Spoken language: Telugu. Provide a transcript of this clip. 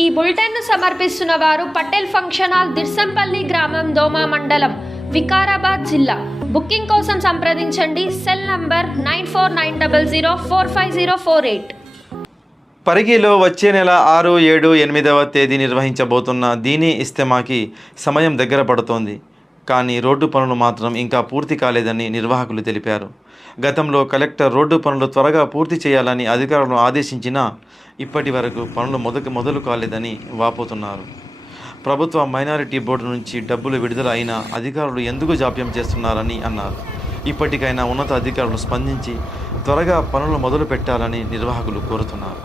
ఈ బులెటిన్ను సమర్పిస్తున్న వారు పటేల్ ఫంక్షన్ హాల్, దిర్సంపల్లి గ్రామం, దోమా మండలం, వికారాబాద్ జిల్లా. బుకింగ్ కోసం సంప్రదించండి. Cell number 9490045048. పరిగిలో వచ్చే నెల 6, 7, 8వ తేదీ నిర్వహించబోతున్న దీనీ ఇస్తమాకి సమయం దగ్గర పడుతోంది. కానీ రోడ్డు పనులు మాత్రం ఇంకా పూర్తి కాలేదని నిర్వాహకులు తెలిపారు. గతంలో కలెక్టర్ రోడ్డు పనులు త్వరగా పూర్తి చేయాలని అధికారులను ఆదేశించినా ఇప్పటి వరకు పనులు మొదలు కాలేదని వాపోతున్నారు. ప్రభుత్వ మైనారిటీ బోర్డు నుంచి డబ్బులు విడుదల అయినా అధికారులు ఎందుకు జాప్యం చేస్తున్నారని అన్నారు. ఇప్పటికైనా ఉన్నత అధికారులు స్పందించి త్వరగా పనులు మొదలు పెట్టాలని నిర్వాహకులు కోరుతున్నారు.